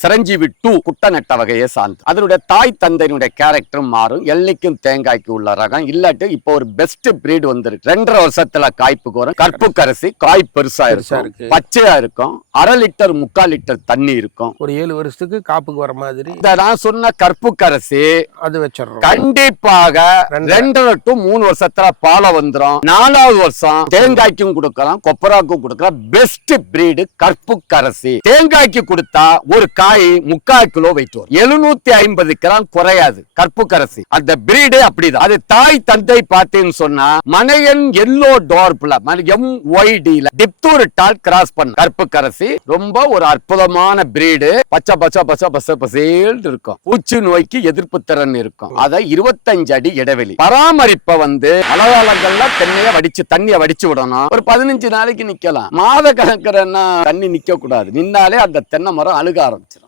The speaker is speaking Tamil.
சிரஞ்சீவி 2 குட்டநட்ட வகையை சார்ந்து அதனுடைய தாய் தந்தையினுடைய கேரக்டரும் மாறும். எல்லைக்கும் தேங்காய்க்கு உள்ள ரகம் இல்லாட்டி இப்போ ஒரு பெஸ்ட் பிரீடு வந்துருக்கு. 2.5 வருஷத்துல காய்ப்புக்கு வரும். கற்புக்கரசி காய் பெருசா இருக்கும், பச்சையா இருக்கும், 1/2 லிட்டர் 3/4 லிட்டர் தண்ணி இருக்கும். ஒரு 7 வருஷத்துக்கு காப்புக்கு வர மாதிரி நான் சொன்ன கற்புக்கரசி அது வச்சிடறோம். கண்டிப்பாக 2.5 to 3 வருஷத்துல பால வந்துடும். 4வது வருஷம் தேங்காய்க்கும் கொடுக்கலாம், கொப்பராக்கும் கொடுக்கலாம். Best breed கற்புக்கரசி. தேங்காய்க்கு கொடுத்தா ஒரு காய் 3/4 கிலோ வெயிட் வரும். 750 கிராம் குறையாது கற்புக்கரசி. அந்த பிரீடு அப்படிதான். அது தாய் தந்தை பார்த்தேன்னு சொன்னா மனையன் எல்லோ டார்ப்ல MYD டிப்தூரிட்டால் கிராஸ் பண்ண கற்புக்கரசி ரொம்ப ஒரு அற்புதமான பிரீடு. பச்சை பச்சை பச்சை பச்சை பசேல் இருக்கும். பூச்சி நோய்க்கு எதிர்ப்பு திறன் இருக்கும். அதை 25 அடி இடைவெளி. பராமரிப்பை மழைக்காலங்கள்ல தண்ணிய வடிச்சு விடணும். ஒரு 15 நாளைக்கு நிக்கலாம். மாத கணக்குறன்னா தண்ணி நிக்க கூடாது. நின்னாலே அந்த தென்னை மரம் அழுக ஆரம்பிக்கும்.